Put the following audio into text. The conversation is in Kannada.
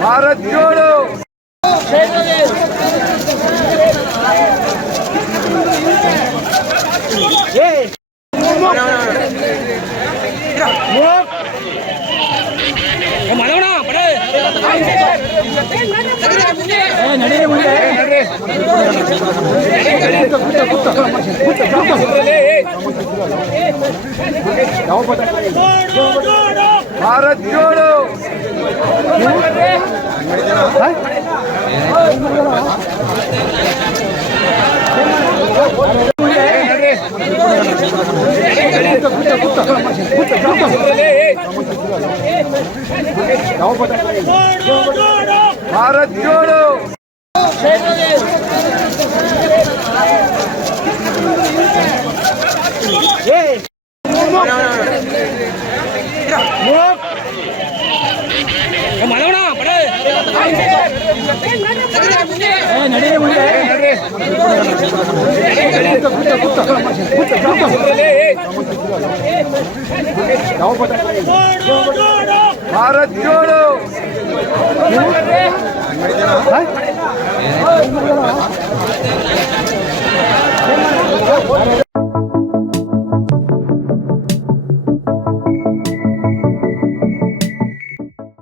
భారత్ జోడో. ఏ. ಭಾರತ್ ಜೋಡು भारत जोड़ो भारत जोड़ो भारत जोड़ो ಭಾರತ್ ಜೋಡೋ.